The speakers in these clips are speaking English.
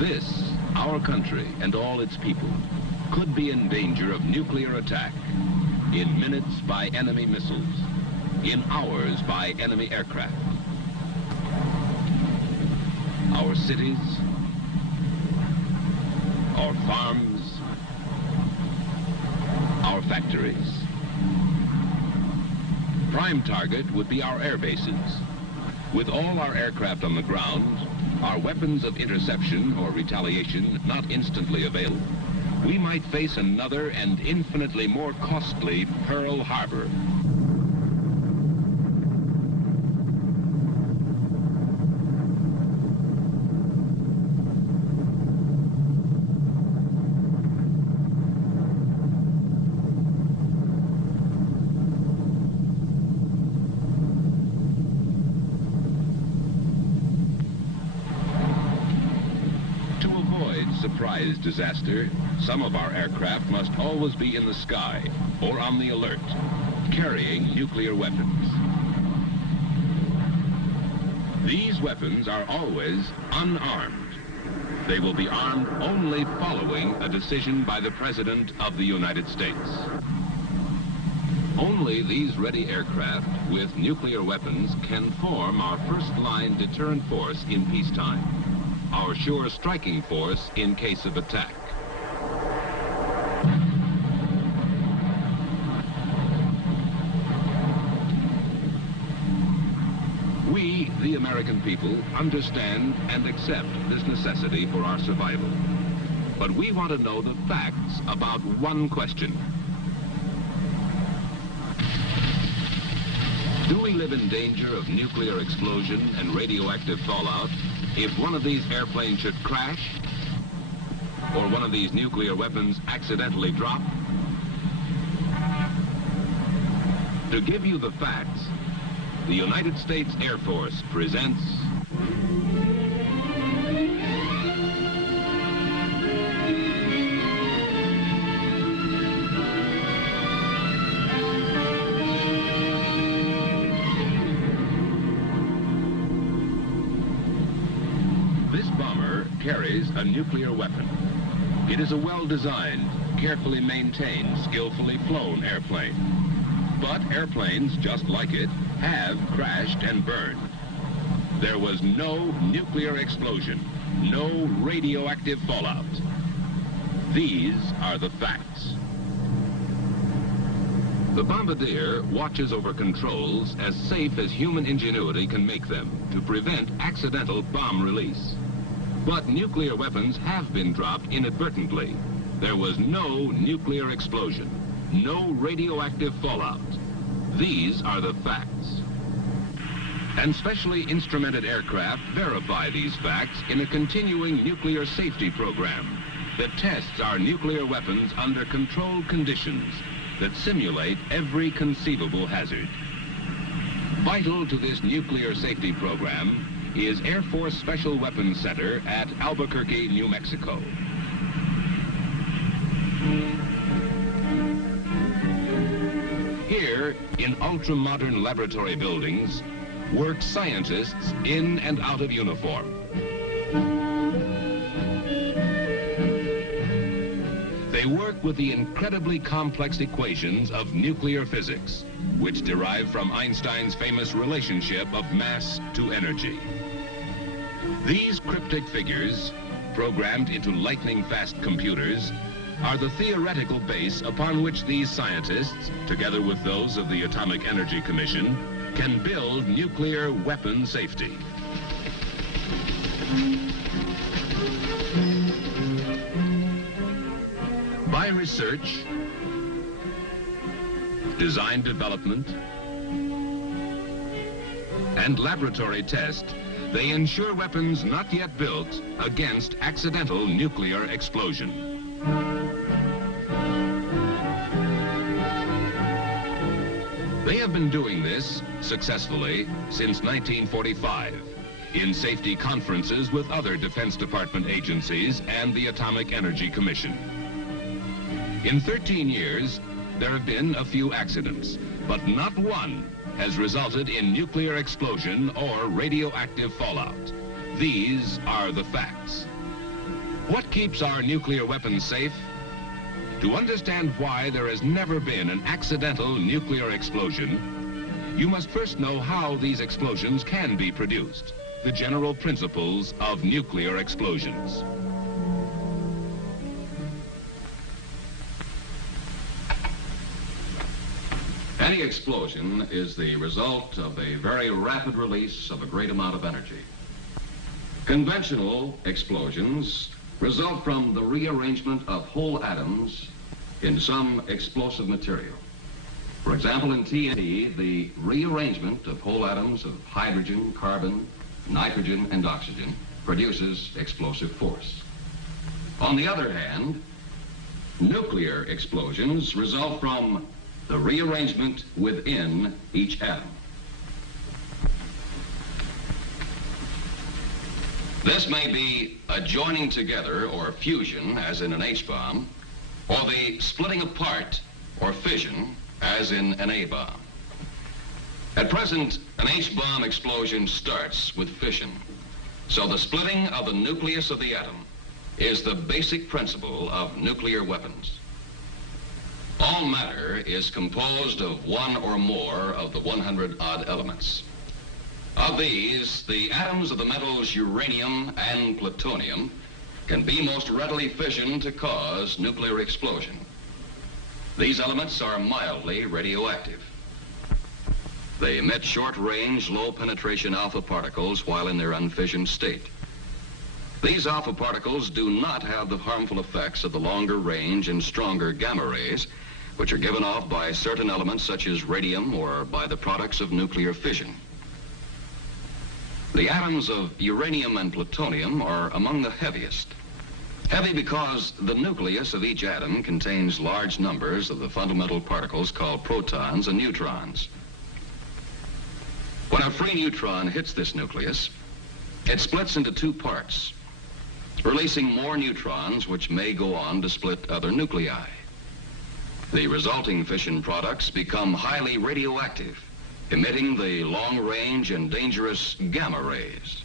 This, our country and all its people, could be in danger of nuclear attack in minutes by enemy missiles, in hours by enemy aircraft. Our cities, our farms, our factories. Prime target would be our air bases. With all our aircraft on the ground, our weapons of interception or retaliation not instantly available, we might face another and infinitely more costly Pearl Harbor. Surprise disaster, some of our aircraft must always be in the sky or on the alert, carrying nuclear weapons. These weapons are always unarmed. They will be armed only following a decision by the President of the United States. Only these ready aircraft with nuclear weapons can form our first-line deterrent force in peacetime, our sure striking force in case of attack. We, the American people, understand and accept this necessity for our survival. But we want to know the facts about one question. Do we live in danger of nuclear explosion and radioactive fallout if one of these airplanes should crash, or one of these nuclear weapons accidentally drop? To give you the facts, the United States Air Force presents carries a nuclear weapon. It is a well-designed, carefully maintained, skillfully flown airplane. But airplanes, just like it, have crashed and burned. There was no nuclear explosion, no radioactive fallout. These are the facts. The Bombardier watches over controls as safe as human ingenuity can make them to prevent accidental bomb release. But nuclear weapons have been dropped inadvertently. There was no nuclear explosion, no radioactive fallout. These are the facts. And specially instrumented aircraft verify these facts in a continuing nuclear safety program that tests our nuclear weapons under controlled conditions that simulate every conceivable hazard. Vital to this nuclear safety program is Air Force Special Weapons Center at Albuquerque, New Mexico. Here, in ultra-modern laboratory buildings, work scientists in and out of uniform. They work with the incredibly complex equations of nuclear physics, which derive from Einstein's famous relationship of mass to energy. These cryptic figures, programmed into lightning-fast computers, are the theoretical base upon which these scientists, together with those of the Atomic Energy Commission, can build nuclear weapon safety. By research, design development, and laboratory test, they ensure weapons not yet built against accidental nuclear explosion. They have been doing this successfully since 1945 in safety conferences with other Defense Department agencies and the Atomic Energy Commission. In 13 years, there have been a few accidents, but not one has resulted in nuclear explosion or radioactive fallout. These are the facts. What keeps our nuclear weapons safe? To understand why there has never been an accidental nuclear explosion, you must first know how these explosions can be produced, the general principles of nuclear explosions. Any explosion is the result of a very rapid release of a great amount of energy. Conventional explosions result from the rearrangement of whole atoms in some explosive material. For example, in TNT, the rearrangement of whole atoms of hydrogen, carbon, nitrogen, and oxygen produces explosive force. On the other hand, nuclear explosions result from the rearrangement within each atom. This may be a joining together or fusion, as in an H-bomb, or the splitting apart or fission, as in an A-bomb. At present, an H-bomb explosion starts with fission. So the splitting of the nucleus of the atom is the basic principle of nuclear weapons. All matter is composed of one or more of the 100-odd elements. Of these, the atoms of the metals uranium and plutonium can be most readily fissioned to cause nuclear explosion. These elements are mildly radioactive. They emit short-range, low-penetration alpha particles while in their unfissioned state. These alpha particles do not have the harmful effects of the longer range and stronger gamma rays, which are given off by certain elements such as radium or by the products of nuclear fission. The atoms of uranium and plutonium are among the heaviest. Heavy because the nucleus of each atom contains large numbers of the fundamental particles called protons and neutrons. When a free neutron hits this nucleus, it splits into two parts, releasing more neutrons which may go on to split other nuclei. The resulting fission products become highly radioactive, emitting the long-range and dangerous gamma rays.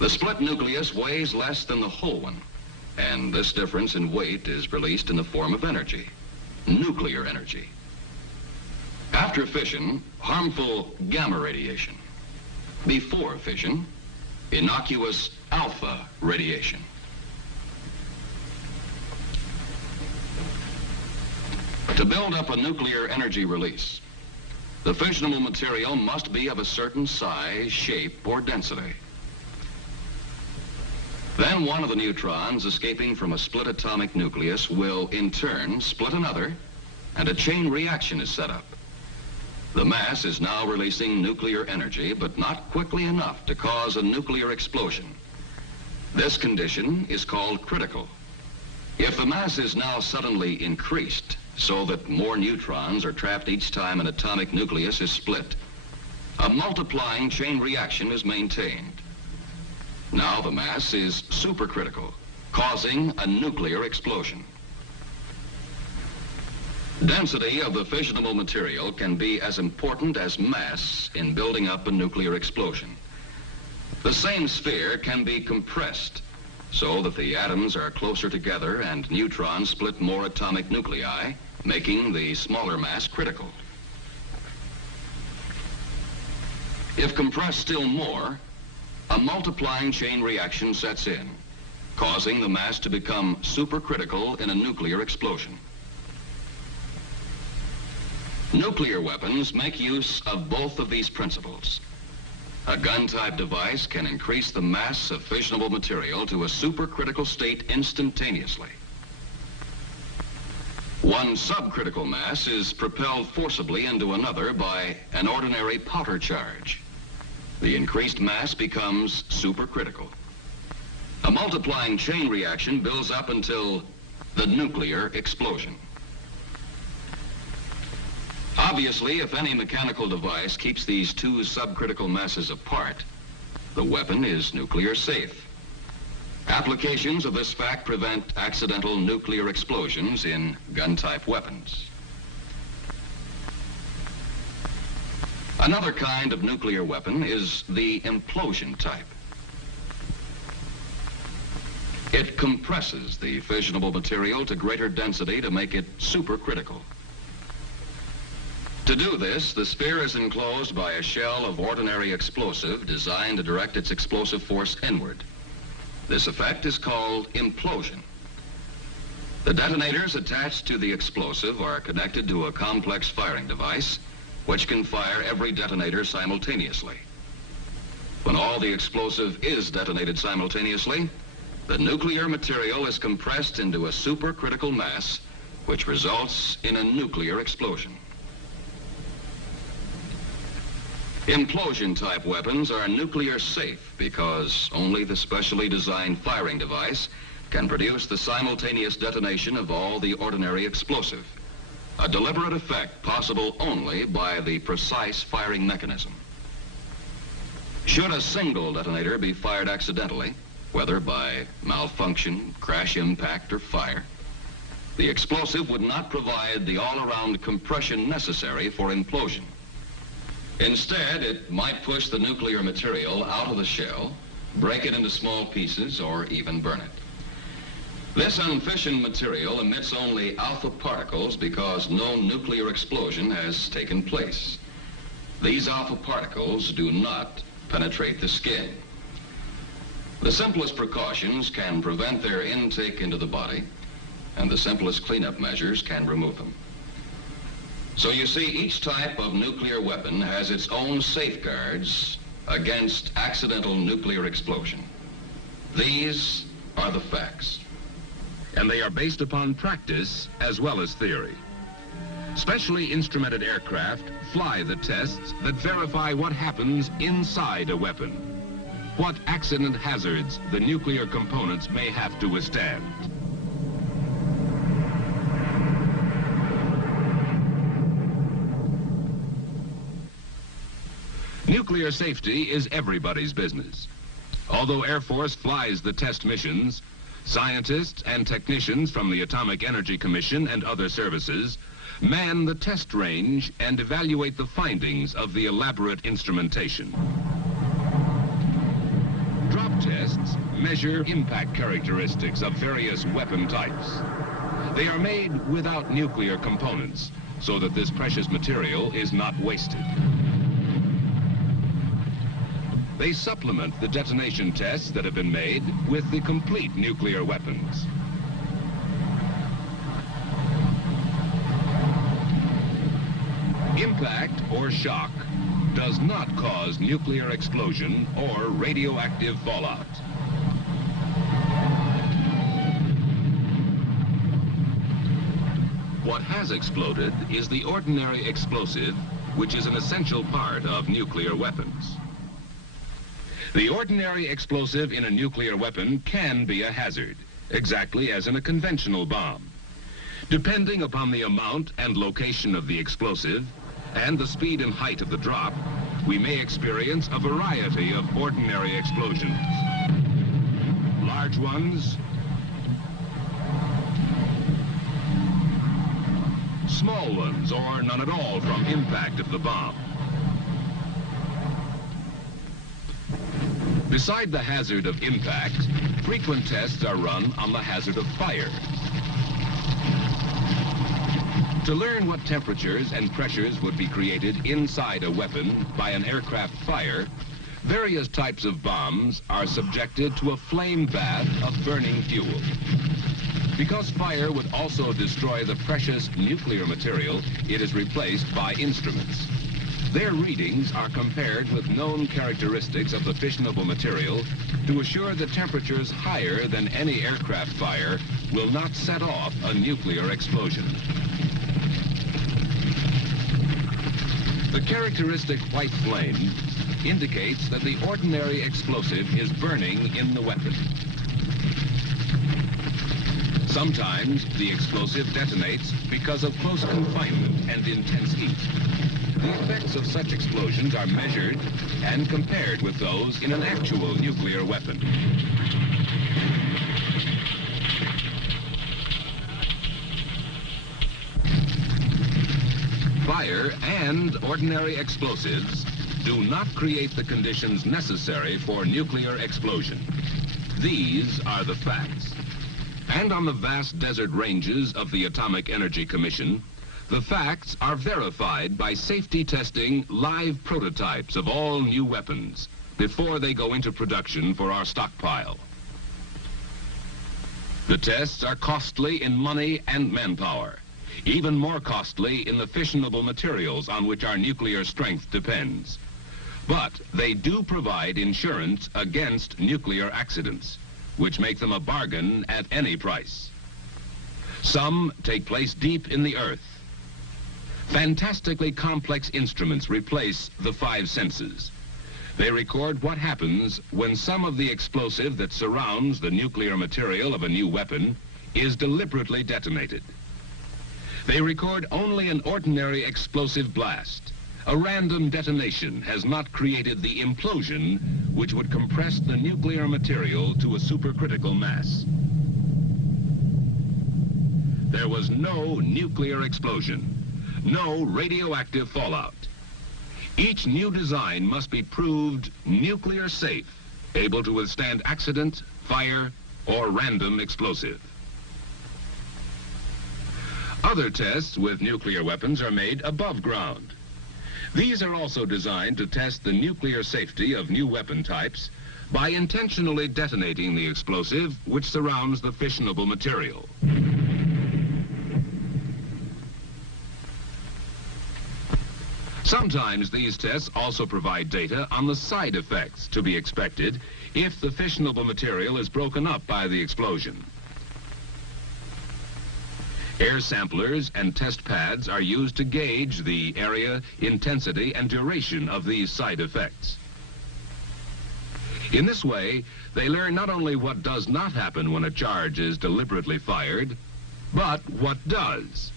The split nucleus weighs less than the whole one, and this difference in weight is released in the form of energy, nuclear energy. After fission, harmful gamma radiation. Before fission, innocuous alpha radiation. To build up a nuclear energy release, the fissionable material must be of a certain size, shape, or density. Then one of the neutrons escaping from a split atomic nucleus will, in turn, split another, and a chain reaction is set up. The mass is now releasing nuclear energy, but not quickly enough to cause a nuclear explosion. This condition is called critical. If the mass is now suddenly increased, so that more neutrons are trapped each time an atomic nucleus is split, a multiplying chain reaction is maintained. Now the mass is supercritical, causing a nuclear explosion. Density of the fissionable material can be as important as mass in building up a nuclear explosion. The same sphere can be compressed so that the atoms are closer together and neutrons split more atomic nuclei, making the smaller mass critical. If compressed still more, a multiplying chain reaction sets in, causing the mass to become supercritical in a nuclear explosion. Nuclear weapons make use of both of these principles. A gun-type device can increase the mass of fissionable material to a supercritical state instantaneously. One subcritical mass is propelled forcibly into another by an ordinary powder charge. The increased mass becomes supercritical. A multiplying chain reaction builds up until the nuclear explosion. Obviously, if any mechanical device keeps these two subcritical masses apart, the weapon is nuclear safe. Applications of this fact prevent accidental nuclear explosions in gun-type weapons. Another kind of nuclear weapon is the implosion type. It compresses the fissionable material to greater density to make it supercritical. To do this, the sphere is enclosed by a shell of ordinary explosive designed to direct its explosive force inward. This effect is called implosion. The detonators attached to the explosive are connected to a complex firing device which can fire every detonator simultaneously. When all the explosive is detonated simultaneously, the nuclear material is compressed into a supercritical mass which results in a nuclear explosion. Implosion-type weapons are nuclear safe because only the specially designed firing device can produce the simultaneous detonation of all the ordinary explosive, a deliberate effect possible only by the precise firing mechanism. Should a single detonator be fired accidentally, whether by malfunction, crash impact, or fire, the explosive would not provide the all-around compression necessary for implosion. Instead, it might push the nuclear material out of the shell, break it into small pieces, or even burn it. This unfissioned material emits only alpha particles because no nuclear explosion has taken place. These alpha particles do not penetrate the skin. The simplest precautions can prevent their intake into the body, and the simplest cleanup measures can remove them. So you see, each type of nuclear weapon has its own safeguards against accidental nuclear explosion. These are the facts. And they are based upon practice as well as theory. Specially instrumented aircraft fly the tests that verify what happens inside a weapon, what accident hazards the nuclear components may have to withstand. Nuclear safety is everybody's business. Although Air Force flies the test missions, scientists and technicians from the Atomic Energy Commission and other services man the test range and evaluate the findings of the elaborate instrumentation. Drop tests measure impact characteristics of various weapon types. They are made without nuclear components so that this precious material is not wasted. They supplement the detonation tests that have been made with the complete nuclear weapons. Impact or shock does not cause nuclear explosion or radioactive fallout. What has exploded is the ordinary explosive, which is an essential part of nuclear weapons. The ordinary explosive in a nuclear weapon can be a hazard, exactly as in a conventional bomb. Depending upon the amount and location of the explosive and the speed and height of the drop, we may experience a variety of ordinary explosions. Large ones, small ones, or none at all from impact of the bomb. Beside the hazard of impact, frequent tests are run on the hazard of fire. To learn what temperatures and pressures would be created inside a weapon by an aircraft fire, various types of bombs are subjected to a flame bath of burning fuel. Because fire would also destroy the precious nuclear material, it is replaced by instruments. Their readings are compared with known characteristics of the fissionable material to assure that temperatures higher than any aircraft fire will not set off a nuclear explosion. The characteristic white flame indicates that the ordinary explosive is burning in the weapon. Sometimes the explosive detonates because of close confinement and intense heat. The effects of such explosions are measured and compared with those in an actual nuclear weapon. Fire and ordinary explosives do not create the conditions necessary for nuclear explosion. These are the facts. And on the vast desert ranges of the Atomic Energy Commission, the facts are verified by safety testing live prototypes of all new weapons before they go into production for our stockpile. The tests are costly in money and manpower, even more costly in the fissionable materials on which our nuclear strength depends. But they do provide insurance against nuclear accidents, which make them a bargain at any price. Some take place deep in the earth. Fantastically complex instruments replace the five senses. They record what happens when some of the explosive that surrounds the nuclear material of a new weapon is deliberately detonated. They record only an ordinary explosive blast. A random detonation has not created the implosion which would compress the nuclear material to a supercritical mass. There was no nuclear explosion, no radioactive fallout. Each new design must be proved nuclear safe, able to withstand accident, fire, or random explosive. Other tests with nuclear weapons are made above ground. These are also designed to test the nuclear safety of new weapon types by intentionally detonating the explosive which surrounds the fissionable material. Sometimes these tests also provide data on the side effects to be expected if the fissionable material is broken up by the explosion. Air samplers and test pads are used to gauge the area, intensity, and duration of these side effects. In this way, they learn not only what does not happen when a charge is deliberately fired, but what does.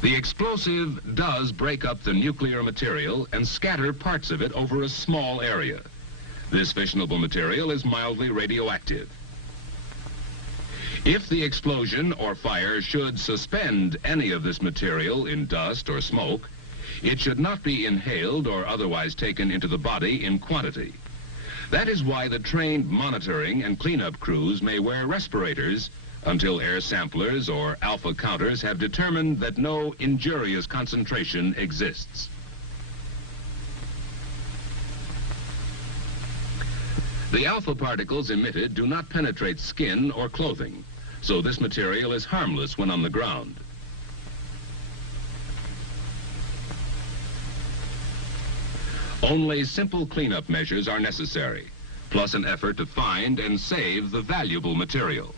The explosive does break up the nuclear material and scatter parts of it over a small area. This fissionable material is mildly radioactive. If the explosion or fire should suspend any of this material in dust or smoke, it should not be inhaled or otherwise taken into the body in quantity. That is why the trained monitoring and cleanup crews may wear respirators until air samplers or alpha counters have determined that no injurious concentration exists. The alpha particles emitted do not penetrate skin or clothing, so this material is harmless when on the ground. Only simple cleanup measures are necessary, plus an effort to find and save the valuable material.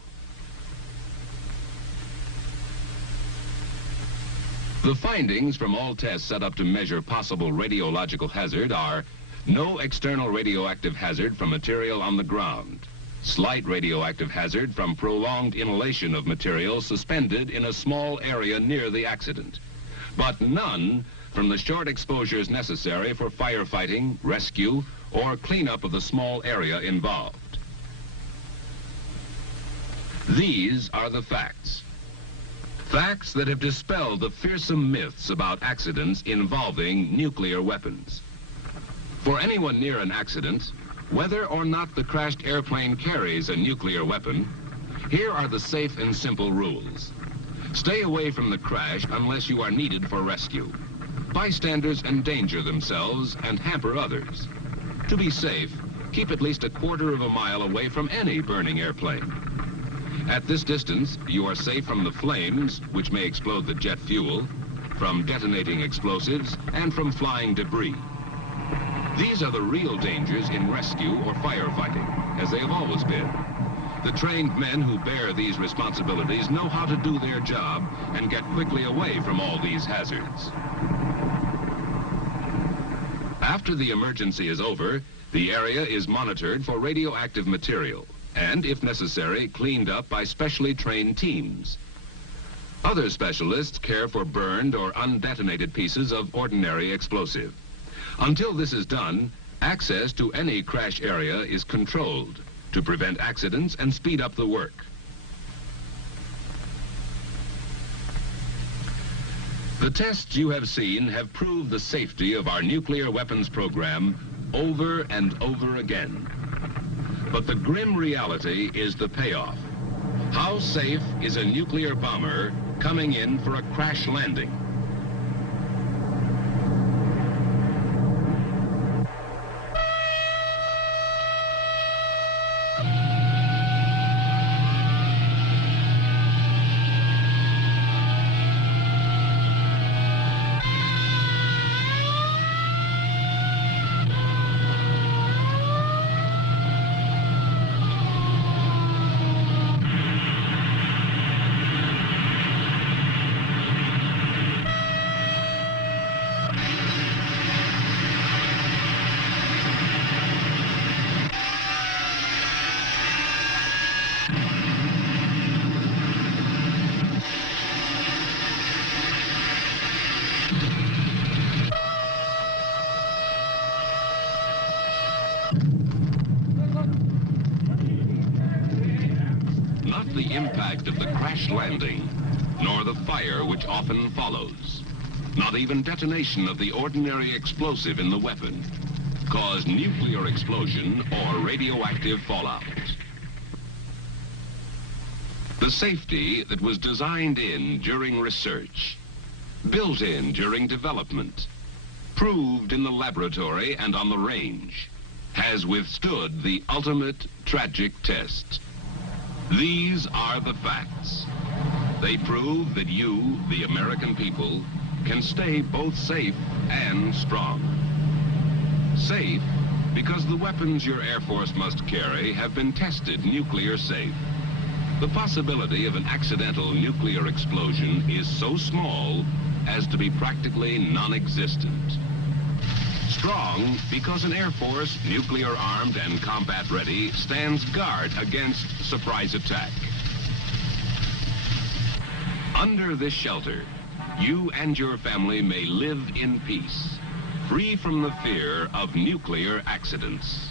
The findings from all tests set up to measure possible radiological hazard are no external radioactive hazard from material on the ground, slight radioactive hazard from prolonged inhalation of material suspended in a small area near the accident, but none from the short exposures necessary for firefighting, rescue, or cleanup of the small area involved. These are the facts. Facts that have dispelled the fearsome myths about accidents involving nuclear weapons. For anyone near an accident, whether or not the crashed airplane carries a nuclear weapon, here are the safe and simple rules. Stay away from the crash unless you are needed for rescue. Bystanders endanger themselves and hamper others. To be safe, keep at least a quarter of a mile away from any burning airplane. At this distance, you are safe from the flames, which may explode the jet fuel, from detonating explosives, and from flying debris. These are the real dangers in rescue or firefighting, as they have always been. The trained men who bear these responsibilities know how to do their job and get quickly away from all these hazards. After the emergency is over, the area is monitored for radioactive material and, if necessary, cleaned up by specially trained teams. Other specialists care for burned or undetonated pieces of ordinary explosive. Until this is done, access to any crash area is controlled to prevent accidents and speed up the work. The tests you have seen have proved the safety of our nuclear weapons program over and over again. But the grim reality is the payoff. How safe is a nuclear bomber coming in for a crash landing? Not the impact of the crash landing, nor the fire which often follows, not even detonation of the ordinary explosive in the weapon, cause nuclear explosion or radioactive fallout. The safety that was designed in during research, built in during development, proved in the laboratory and on the range, has withstood the ultimate tragic test. These are the facts. They prove that you, the American people, can stay both safe and strong. Safe because the weapons your Air Force must carry have been tested nuclear safe. The possibility of an accidental nuclear explosion is so small as to be practically non-existent. Strong because an Air Force, nuclear-armed and combat-ready, stands guard against surprise attack. Under this shelter, you and your family may live in peace, free from the fear of nuclear accidents.